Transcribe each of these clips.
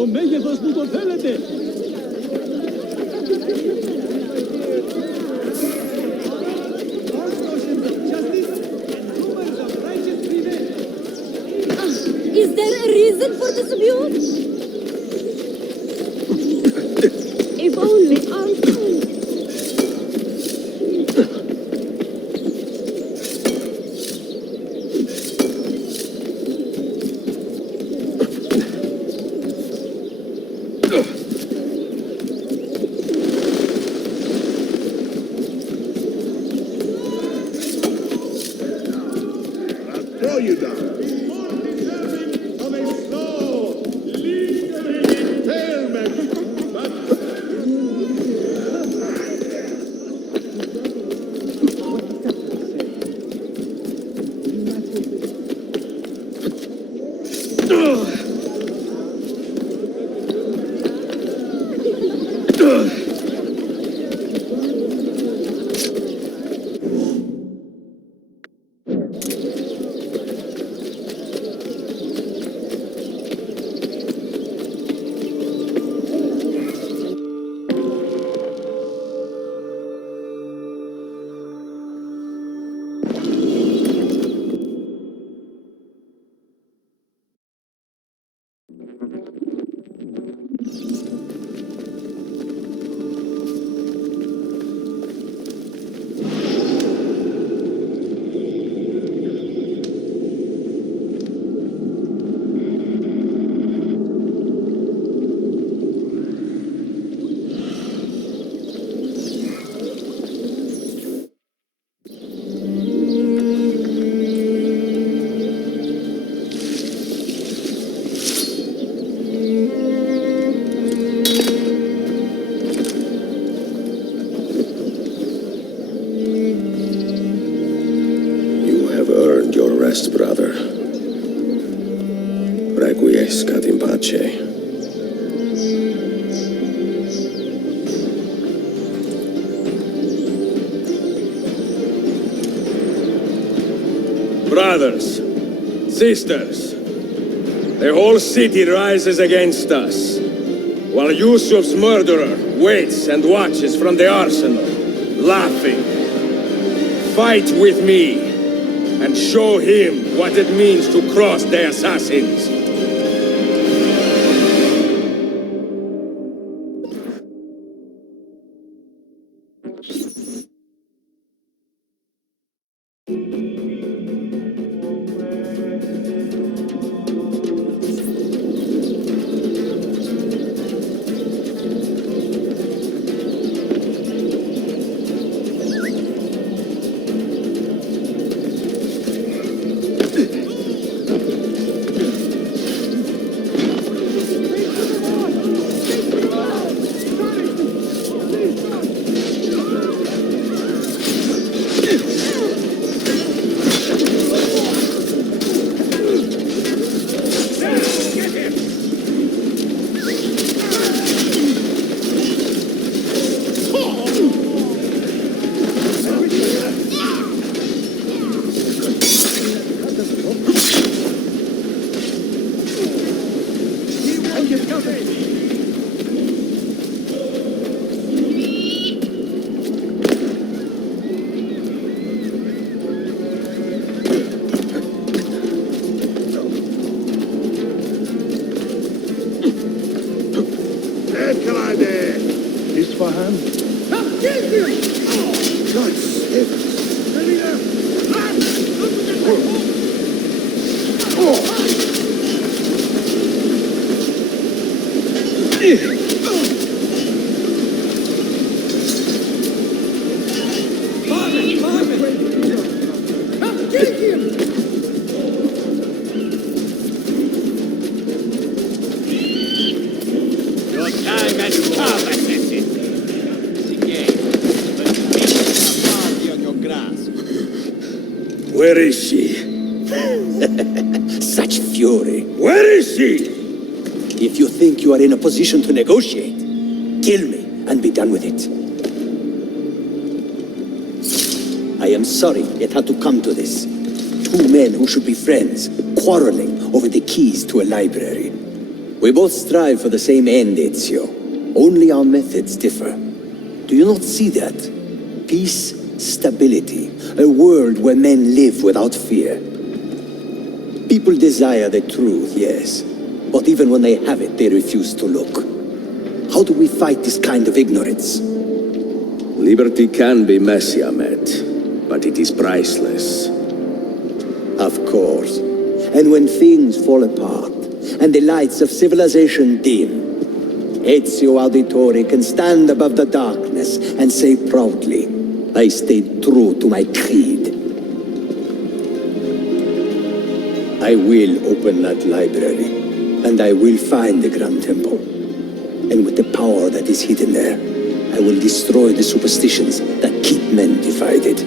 to meie възмутителите! Is there a reason for this abuse? If only Altaïr. Brother. Requiescat in pace. Brothers, sisters, the whole city rises against us, while Yusuf's murderer waits and watches from the arsenal, laughing. Fight with me, and show him what it means to cross the assassins. Where is she? Such fury. Where is she? If you think you are in a position to negotiate, kill me and be done with it. I am sorry it had to come to this. Two men who should be friends, quarreling over the keys to a library. We both strive for the same end, Ezio. Only our methods differ. Do you not see that? Peace, stability, a world where men live without fear. People desire the truth, yes. But even when they have it, they refuse to look. How do we fight this kind of ignorance? Liberty can be messy, Ahmed, but it is priceless. Of course. And when things fall apart, and the lights of civilization dim, Ezio Auditore can stand above the darkness and say proudly, I stayed true to my creed. I will open that library, and I will find the Grand Temple. And with the power that is hidden there, I will destroy the superstitions that keep men divided.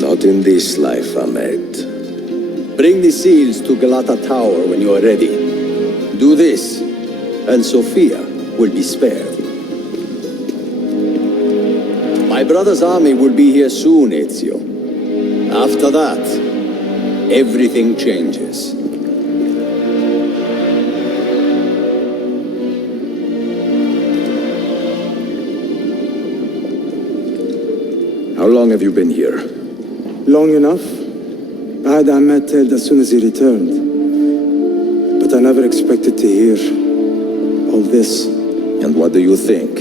Not in this life, Ahmed. Bring the seals to Galata Tower when you are ready. Do this, and Sofia will be spared. My brother's army will be here soon, Ezio. After that, everything changes. How long have you been here? Long enough. I had Ahmed killed as soon as he returned. But I never expected to hear all this. And what do you think?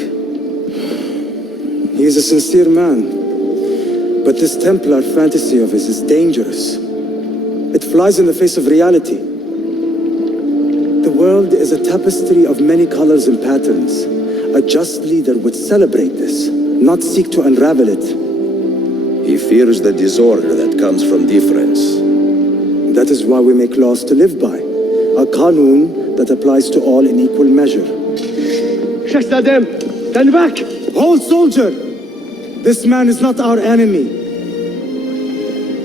He is a sincere man. But this Templar fantasy of his is dangerous. It flies in the face of reality. The world is a tapestry of many colors and patterns. A just leader would celebrate this, not seek to unravel it. He fears the disorder that comes from difference. That is why we make laws to live by. A qanun that applies to all in equal measure. Shahzadem, stand back! Hold, soldier! This man is not our enemy.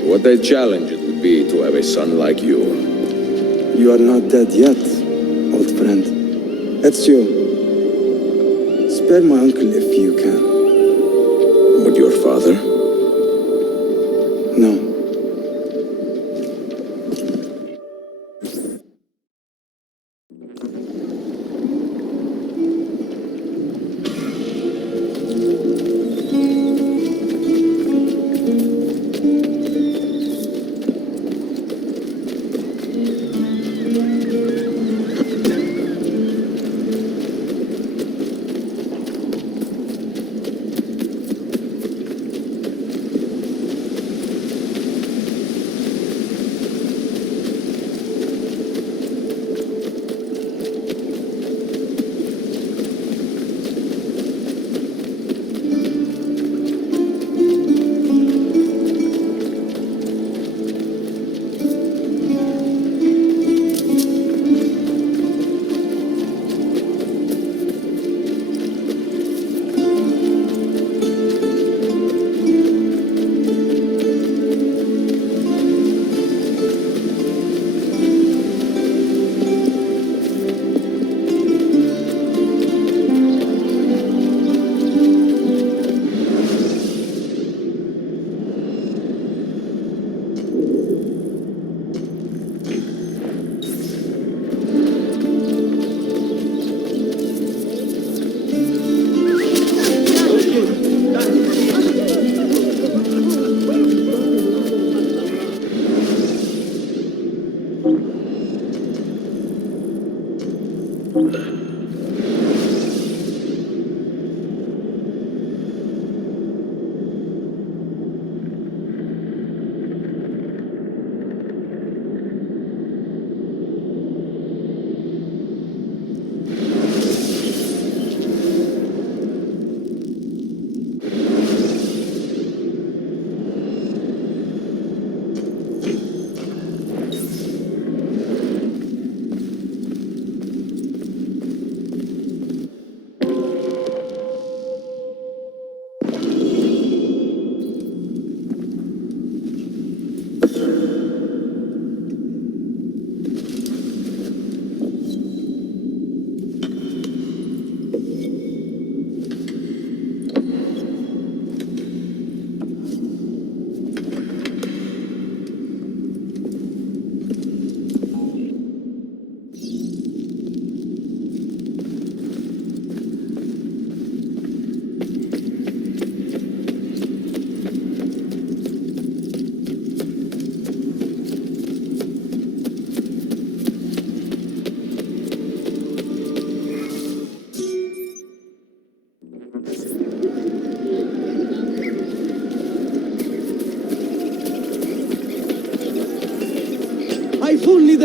What a challenge it would be to have a son like you. You are not dead yet, old friend. Ezio, spare my uncle if you can. But your father? No.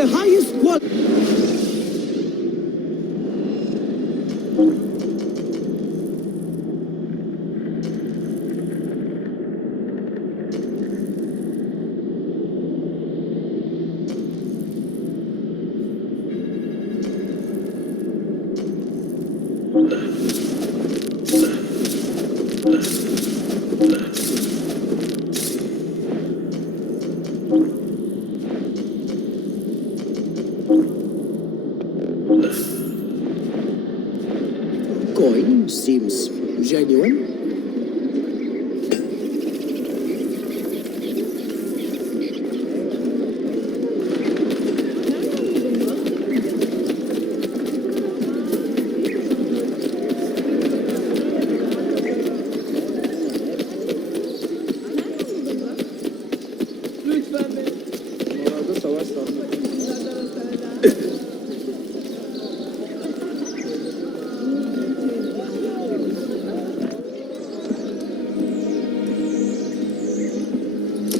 the highest quality. Coin seems genuine.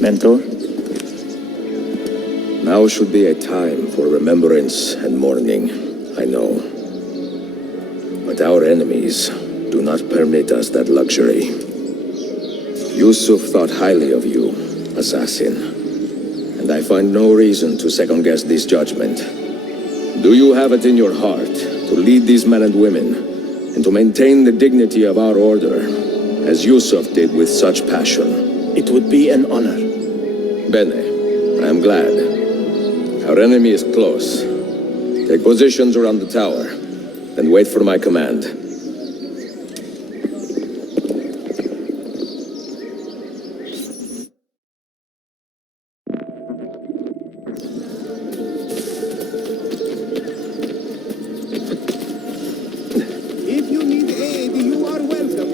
Mentor? Now should be a time for remembrance and mourning, I know. But our enemies do not permit us that luxury. Yusuf thought highly of you, assassin. And I find no reason to second-guess this judgment. Do you have it in your heart to lead these men and women, and to maintain the dignity of our order, as Yusuf did with such passion? It would be an honor. Bene, I am glad. Our enemy is close. Take positions around the tower, and wait for my command. If you need aid, you are welcome.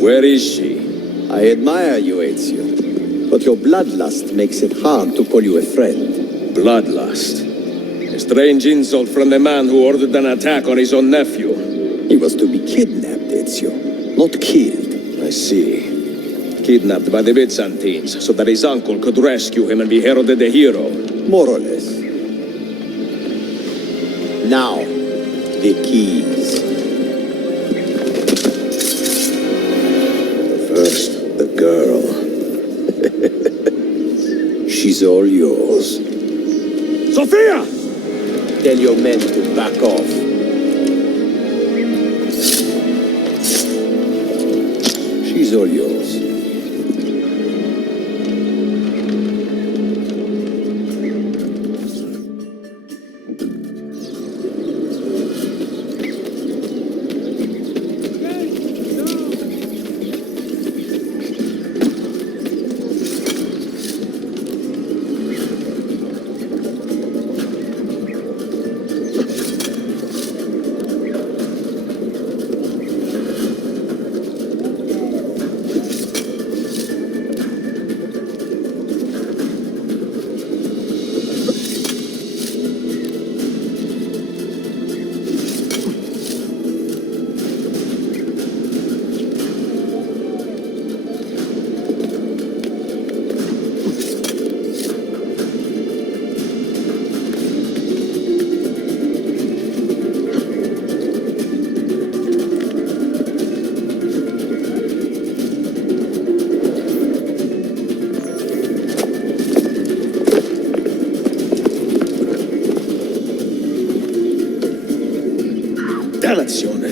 Where is she? I admire you, Ezio. But your bloodlust makes it hard to call you a friend. Bloodlust. A strange insult from the man who ordered an attack on his own nephew. He was to be kidnapped, Ezio, not killed. I see. Kidnapped by the Byzantines, so that his uncle could rescue him and be heralded a hero. More or less. Now, the keys. First, the girl. She's all yours. Sofia! Tell your men to back off. She's all yours.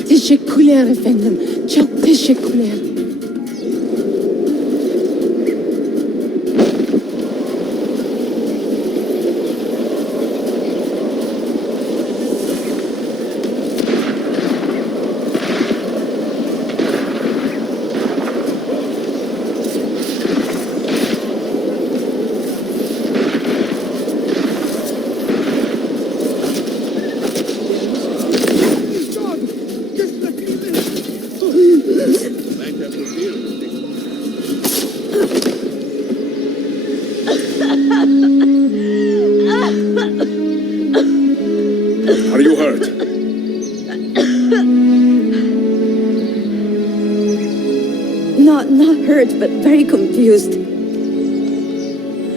Teşekkürler efendim. Çok teşekkürler. Are you hurt? Not hurt, but very confused.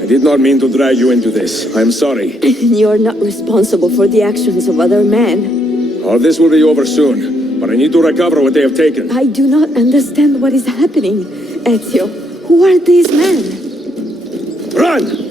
I did not mean to drag you into this. I'm sorry. You're not responsible for the actions of other men. All this will be over soon, but I need to recover what they have taken. I do not understand what is happening, Ezio. Who are these men? Run!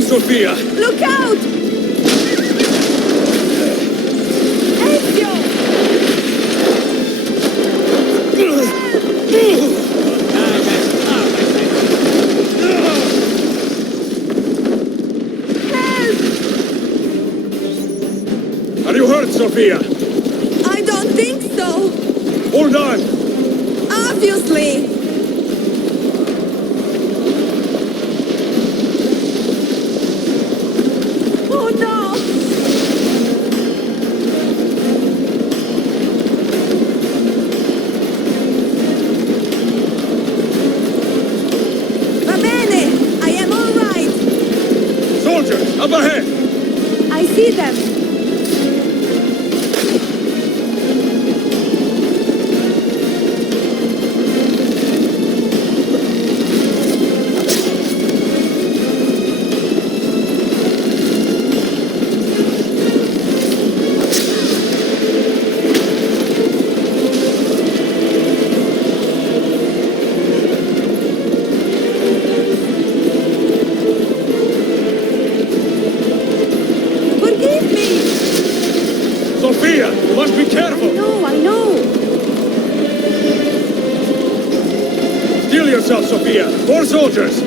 Sofia! Look out! Ezio! Help! Are you hurt, Sofia? I don't think so. Hold on! Obviously! Up ahead! I see them. Sofia, you must be careful! I know. Steel yourself, Sofia! More soldiers!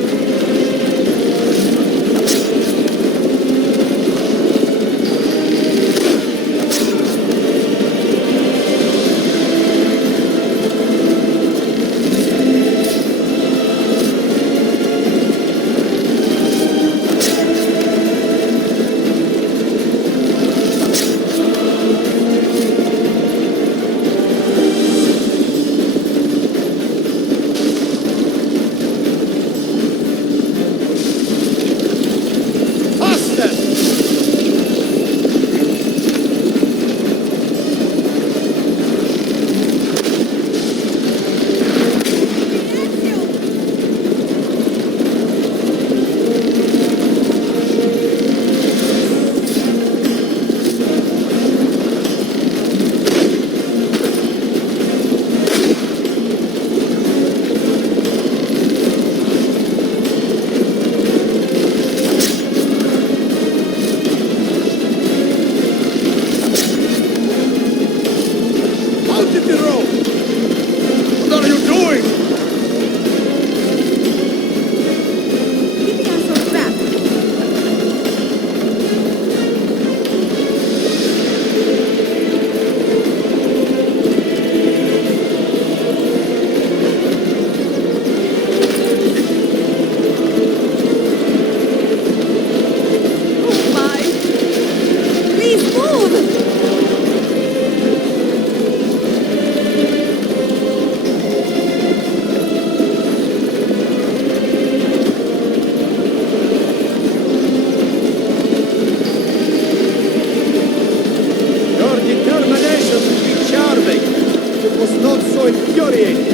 infuriating.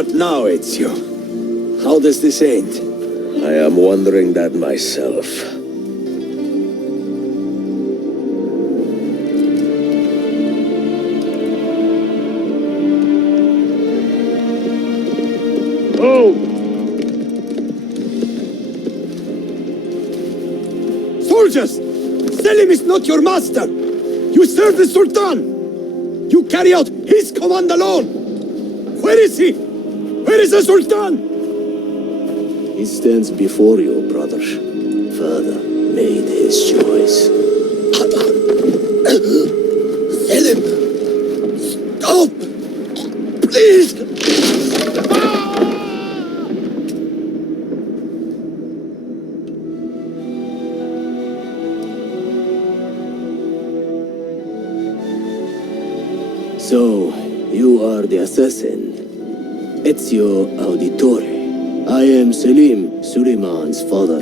What now, Ezio? How does this end? I am wondering that myself. Oh! Soldiers! Selim is not your master! You serve the Sultan! You carry out his command alone! Where is he? Where is the Sultan? He stands before you, brother. Father made his choice. Selim! Stop! Please! So, you are the assassin. Ezio Auditore. I am Selim, Suleiman's father.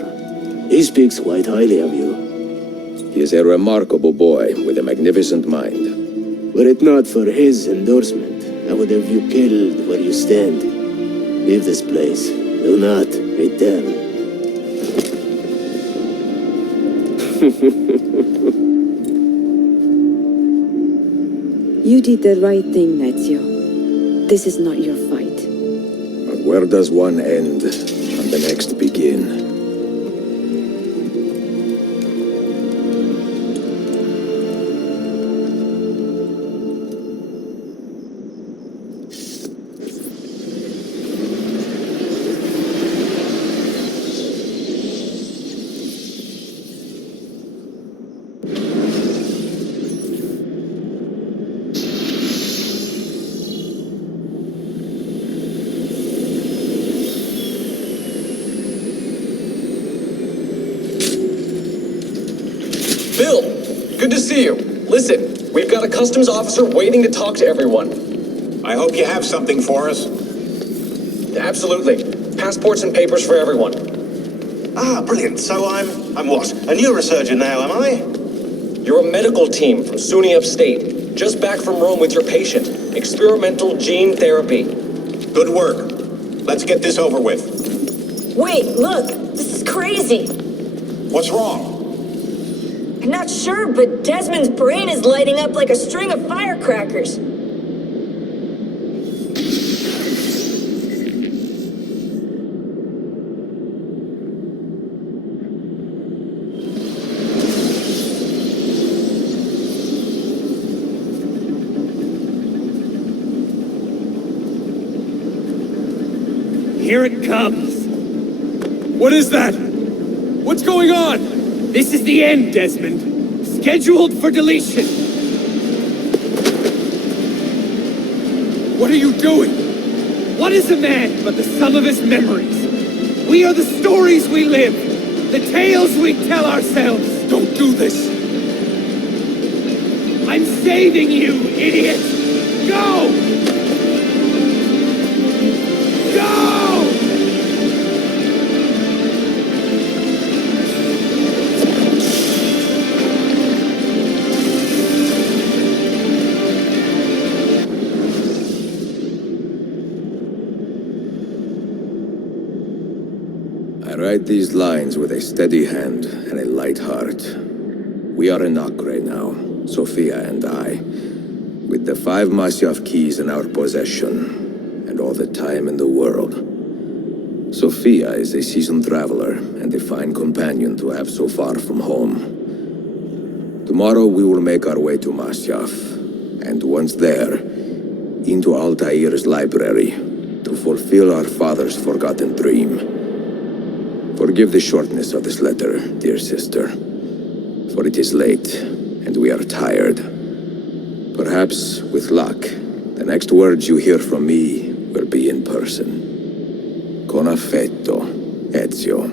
He speaks quite highly of you. He is a remarkable boy with a magnificent mind. Were it not for his endorsement, I would have you killed where you stand. Leave this place. Do not return. You did the right thing, Ezio. This is not your fight. But where does one end and the next begin? Bill, good to see you. Listen, we've got a customs officer waiting to talk to everyone. I hope you have something for us. Absolutely. Passports and papers for everyone. Ah, brilliant. So I'm what? A neurosurgeon now, am I? You're a medical team from SUNY Upstate. Just back from Rome with your patient. Experimental gene therapy. Good work. Let's get this over with. Wait, look! This is crazy! What's wrong? I'm not sure, but Desmond's brain is lighting up like a string of firecrackers. Here it comes. What is that? What's going on? This is the end, Desmond. Scheduled for deletion. What are you doing? What is a man but the sum of his memories? We are the stories we live, the tales we tell ourselves. Don't do this. I'm saving you, idiot! Go! Go! I write these lines with a steady hand and a light heart. We are in Acre now, Sofia and I, with the 5 Masyaf keys in our possession, and all the time in the world. Sofia is a seasoned traveler, and a fine companion to have so far from home. Tomorrow we will make our way to Masyaf, and once there, into Altaïr's library, to fulfill our father's forgotten dream. Forgive the shortness of this letter, dear sister, for it is late, and we are tired. Perhaps, with luck, the next words you hear from me will be in person. Con affetto, Ezio.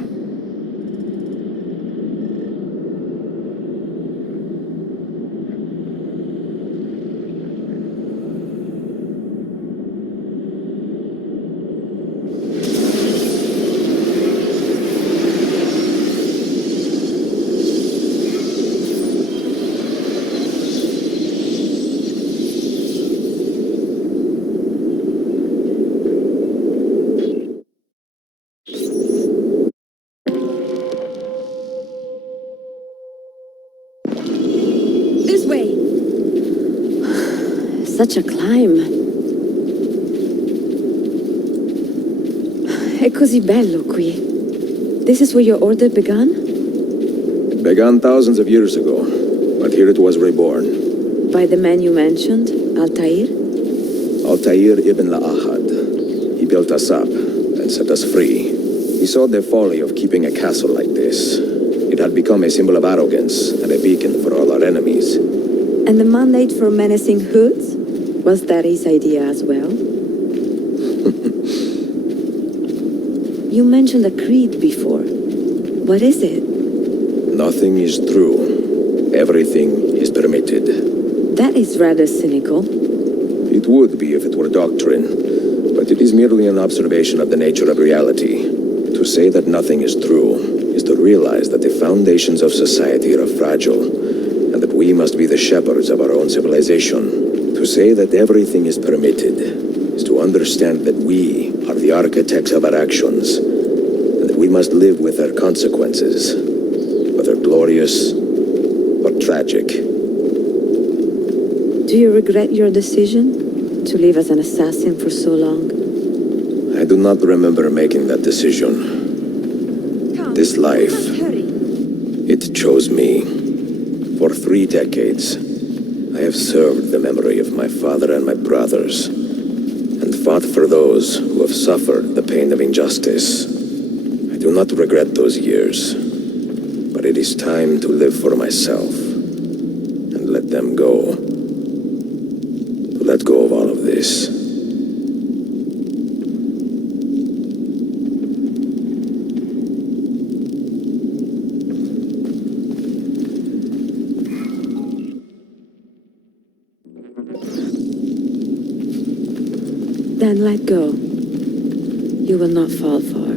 Such a climb. È così bello qui. This is where your order began? It began thousands of years ago, but here it was reborn. By the man you mentioned, Altaïr? Altaïr ibn Ahad. He built us up and set us free. He saw the folly of keeping a castle like this. It had become a symbol of arrogance and a beacon for all our enemies. And the mandate for menacing hoods? Was that his idea as well? You mentioned a creed before. What is it? Nothing is true. Everything is permitted. That is rather cynical. It would be if it were doctrine, but it is merely an observation of the nature of reality. To say that nothing is true is to realize that the foundations of society are fragile, and that we must be the shepherds of our own civilization. To say that everything is permitted is to understand that we are the architects of our actions, and that we must live with their consequences, whether glorious or tragic. Do you regret your decision to live as an assassin for so long? I do not remember making that decision. This life, it chose me. For 3 decades, I have served the memory of my father and my brothers, and fought for those who have suffered the pain of injustice. I do not regret those years, but it is time to live for myself, and let them go. To let go of all of this. Then let go. You will not fall far.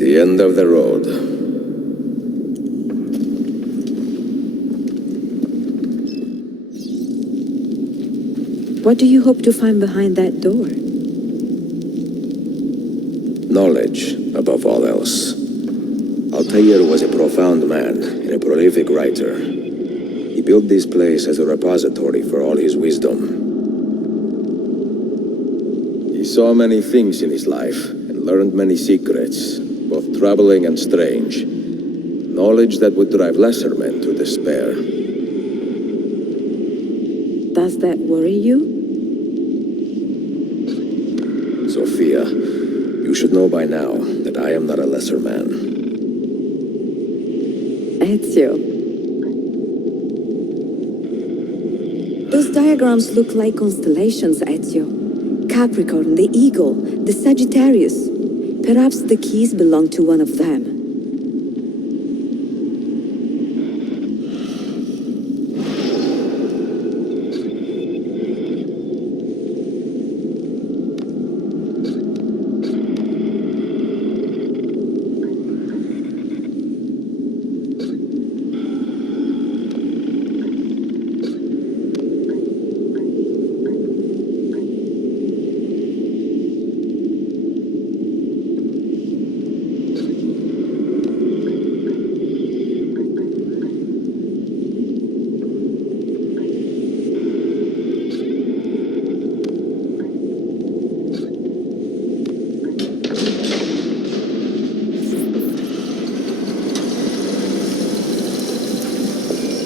The end of the road. What do you hope to find behind that door? Knowledge, above all else. Altaïr was a profound man and a prolific writer. He built this place as a repository for all his wisdom. He saw many things in his life and learned many secrets, both troubling and strange. Knowledge that would drive lesser men to despair. Does that worry you? Sofia, you should know by now that I am not a lesser man. Ezio. Those diagrams look like constellations, Ezio. Capricorn, the Eagle, the Sagittarius. Perhaps the keys belong to one of them.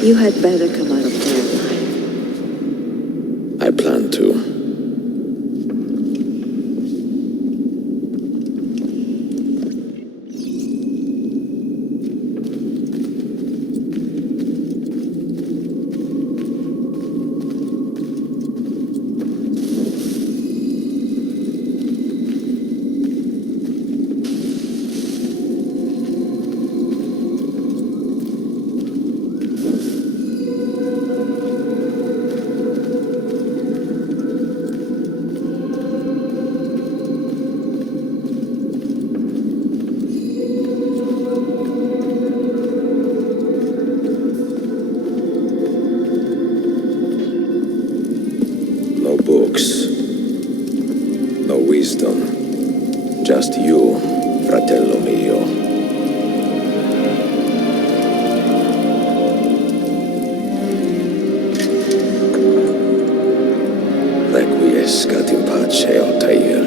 You had better come out of there alive. I plan to. Just you, fratello mio. Requiescat in pace, Altaïr.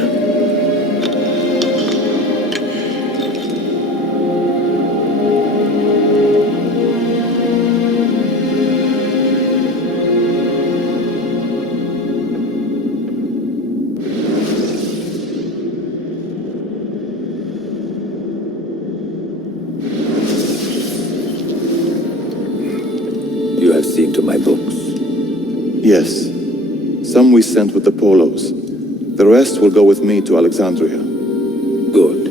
Yes. Some we sent with the Polos. The rest will go with me to Alexandria. Good.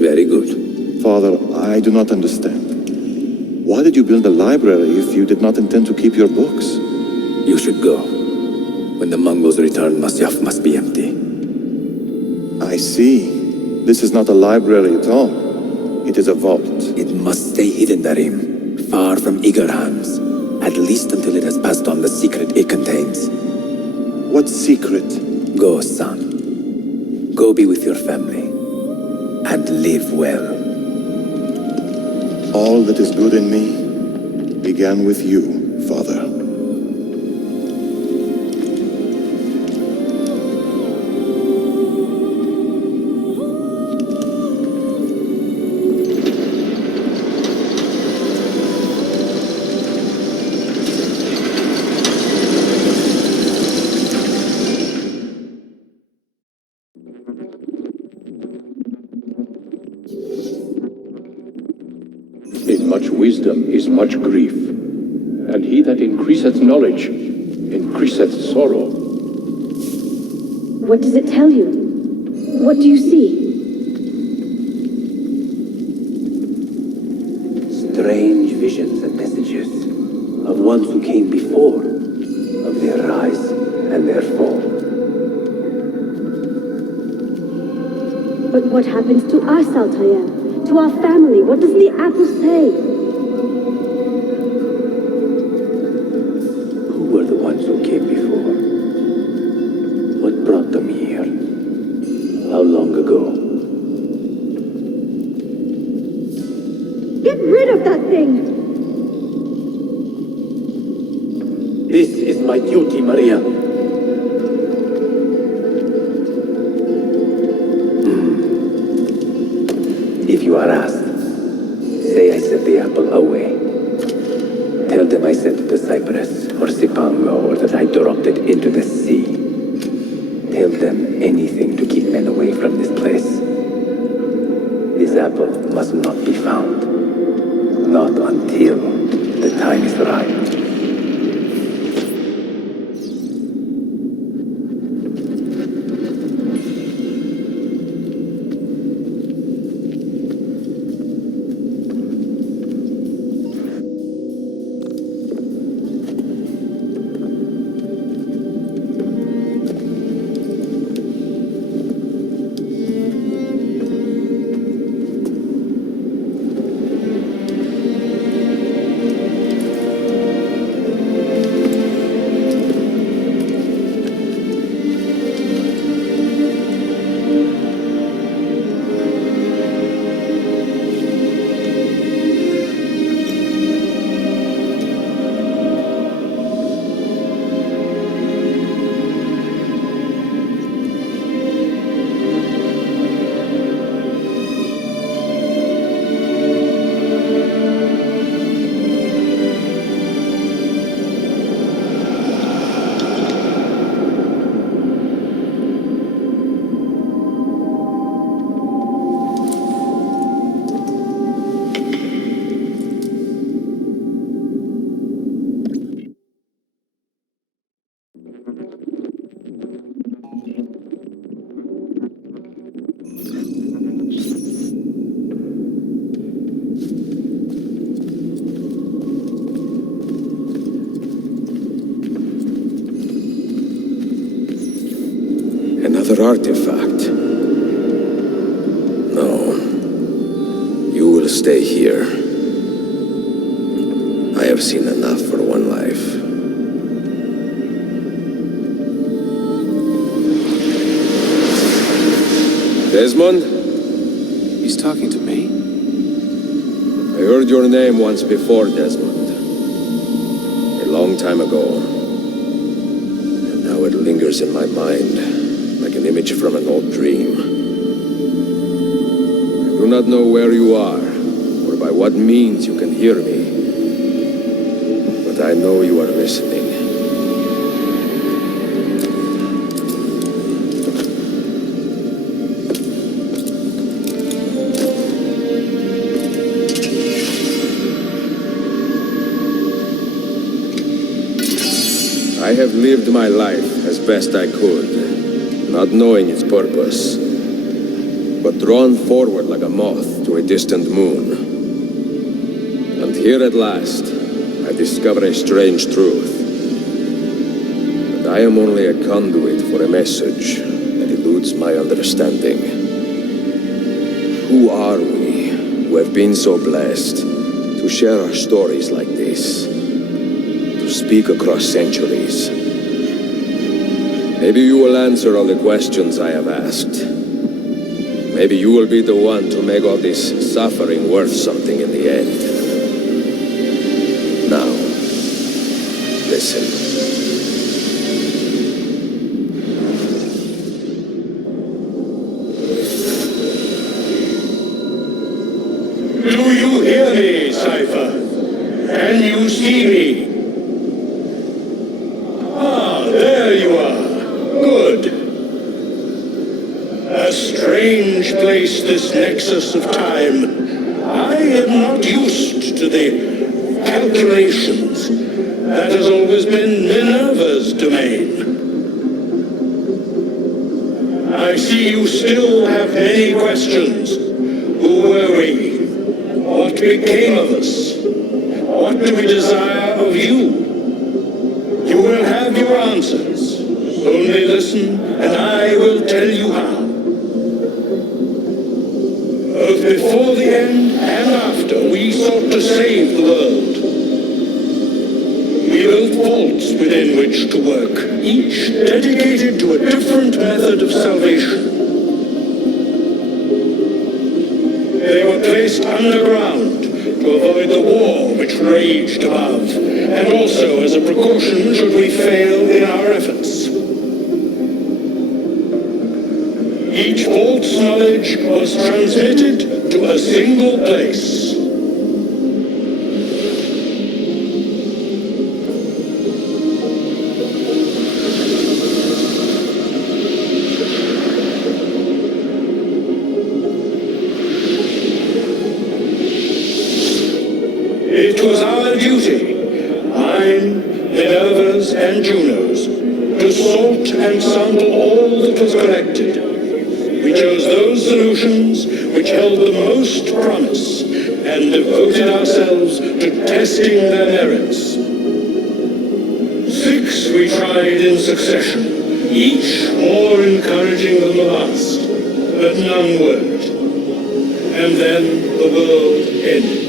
Very good. Father, I do not understand. Why did you build a library if you did not intend to keep your books? You should go. When the Mongols return, Masyaf must be empty. I see. This is not a library at all. It is a vault. It must stay hidden, Darim. Far from eager hands. At least until it has passed on the secret it contains. What secret? Go, son. Go be with your family. And live well. All that is good in me began with you, Father. wisdom is much grief, and he that increaseth knowledge increaseth sorrow. What does it tell you? What do you see? Strange visions and messages of ones who came before, of their rise and their fall. But what happens to us, Altaïr? To our family? What does the apple say? Who were the ones who came before? What brought them here? How long ago? Get rid of that thing! This is my duty, Maria. If you are asked, say I sent the apple away. Tell them I sent it to Cyprus or Cipango, or that I dropped it into the sea. Tell them anything to keep men away from this place. This apple must not be found. Not until the time is right. Another artifact. No. You will stay here. I have seen enough for one life. Desmond? He's talking to me. I heard your name once before, Desmond. A long time ago. And now it lingers in my mind, like an image from an old dream. I do not know where you are, or by what means you can hear me. But I know you are listening. I have lived my life as best I could, not knowing its purpose, but drawn forward like a moth to a distant moon. And here at last, I discover a strange truth. That I am only a conduit for a message that eludes my understanding. Who are we, who have been so blessed, to share our stories like this? To speak across centuries? Maybe you will answer all the questions I have asked. Maybe you will be the one to make all this suffering worth something in the end. Now, listen. Do you hear me, Cypher? Can you see me? Ah, there you are. Good. A strange place, this nexus of time. I am not used into the calculations. That has always been Minerva's domain. I see you still have many questions. Who were we? What became of us? What do we desire of you? You will have your answers. Only listen, and I will tell you how. Both before the end and after, we sought to save the world. We built vaults within which to work, each dedicated to a different method of salvation. They were placed underground to avoid the war which raged above, and also as a precaution should we fail in our efforts. Each vault's knowledge was transmitted to a single place. It was our duty, mine, Minerva's, and Juno's, to sort and sample all that was collected. We chose those solutions which held the most promise and devoted ourselves to testing their merits. 6 we tried in succession, each more encouraging than the last, but none worked. And then the world ended.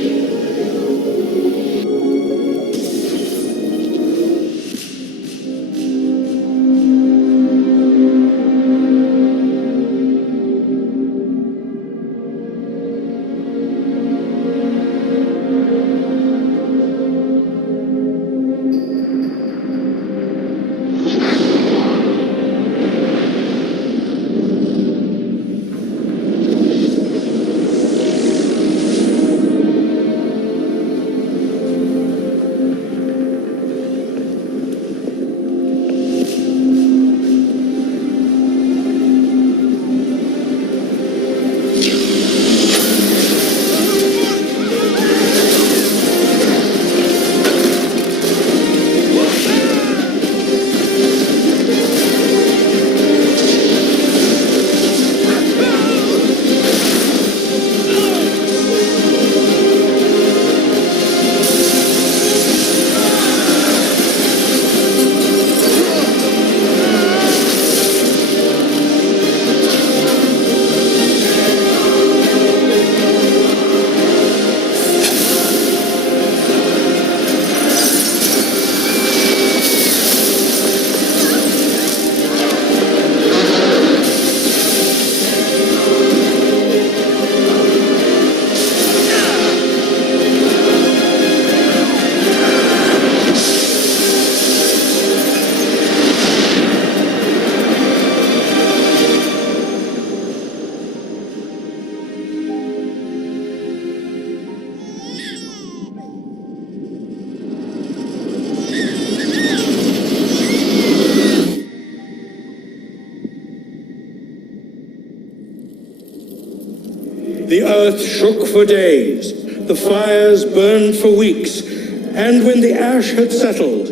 The earth shook for days, the fires burned for weeks, and when the ash had settled,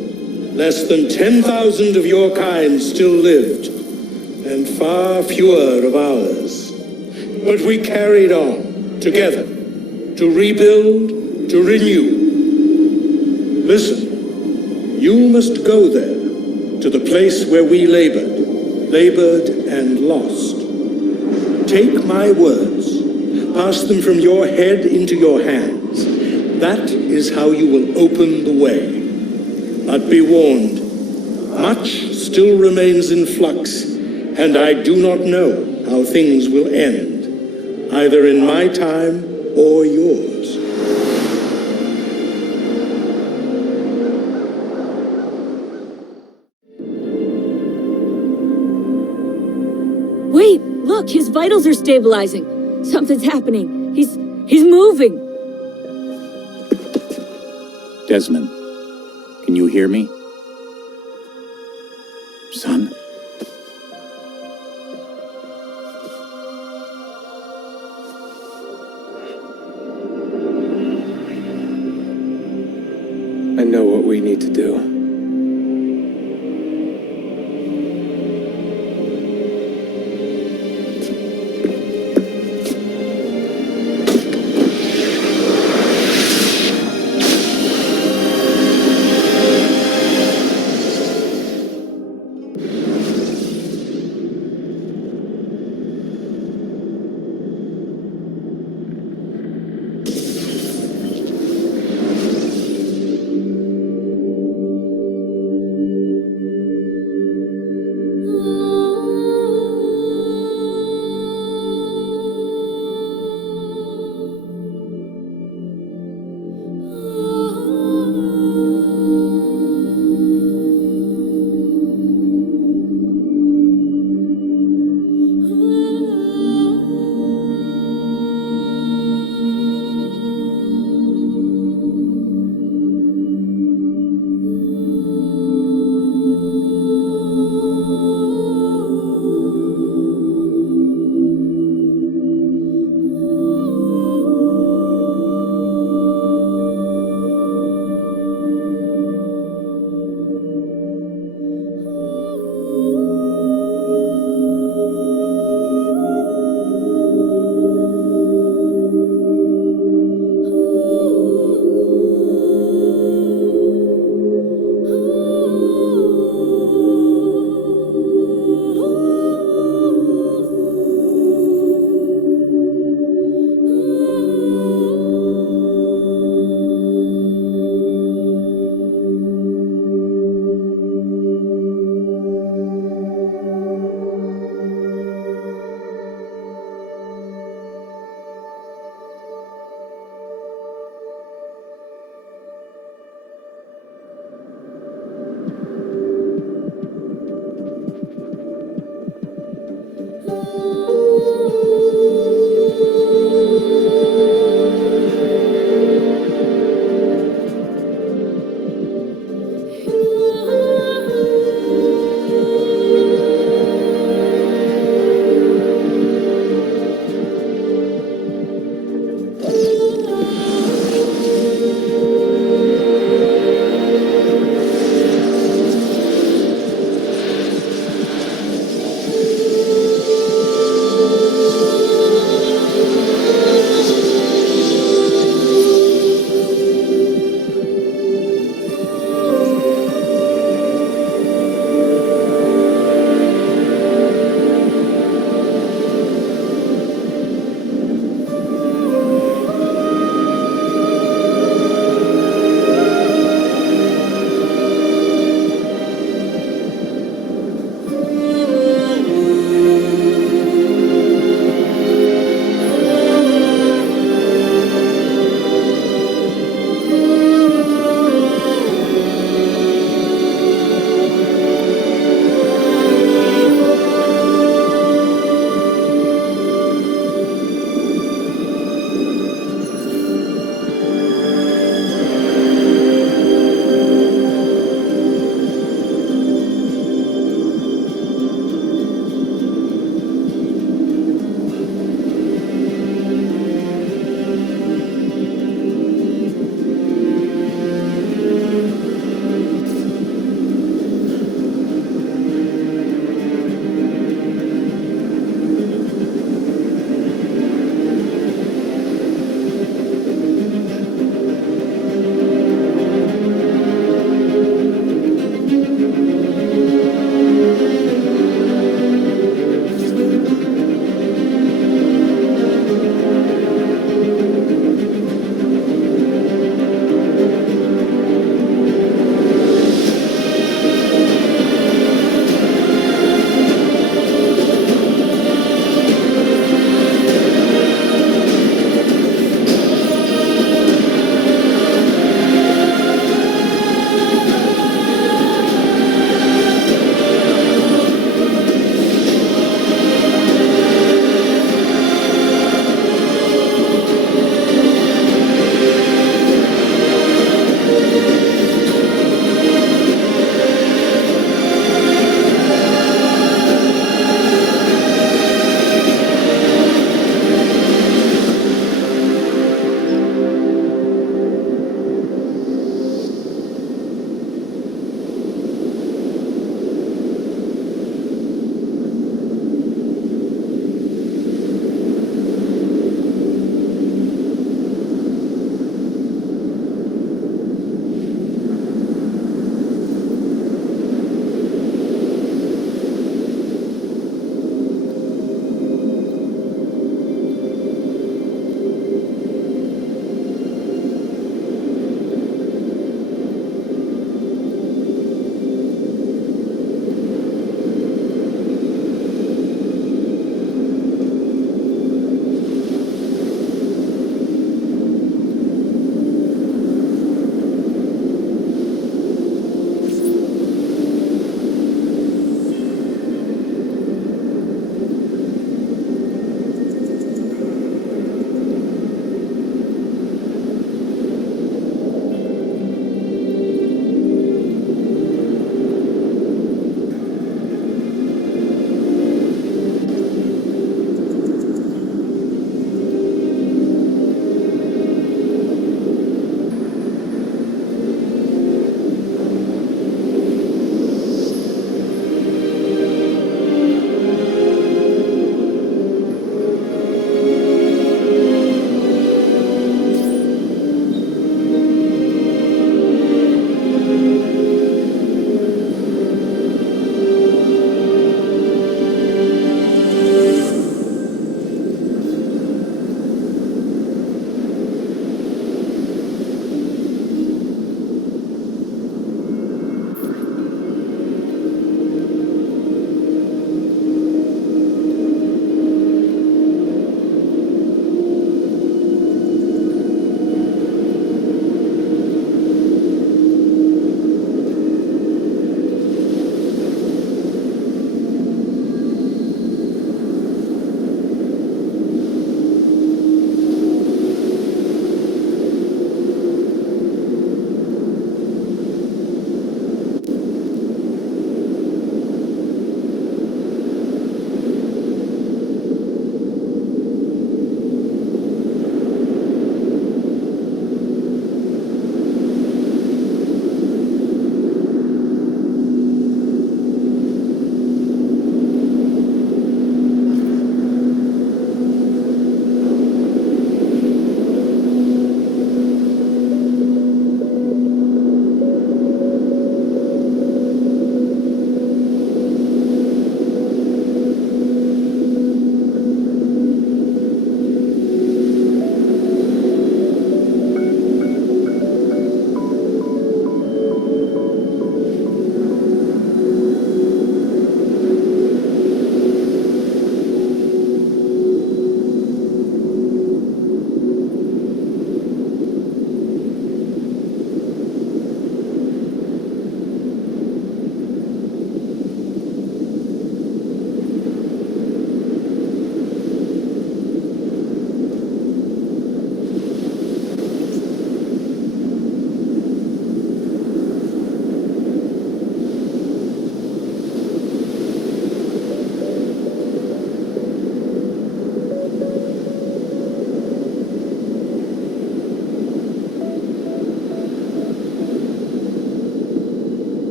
less than 10,000 of your kind still lived, and far fewer of ours. But we carried on, together, to rebuild, to renew. Listen, you must go there, to the place where we labored and lost. Take my words. Pass them from your head into your hands. That is how you will open the way. But be warned, much still remains in flux, and I do not know how things will end, either in my time or yours. Wait, look, his vitals are stabilizing. Something's happening. He's moving. Desmond, can you hear me? Son? I know what we need to do.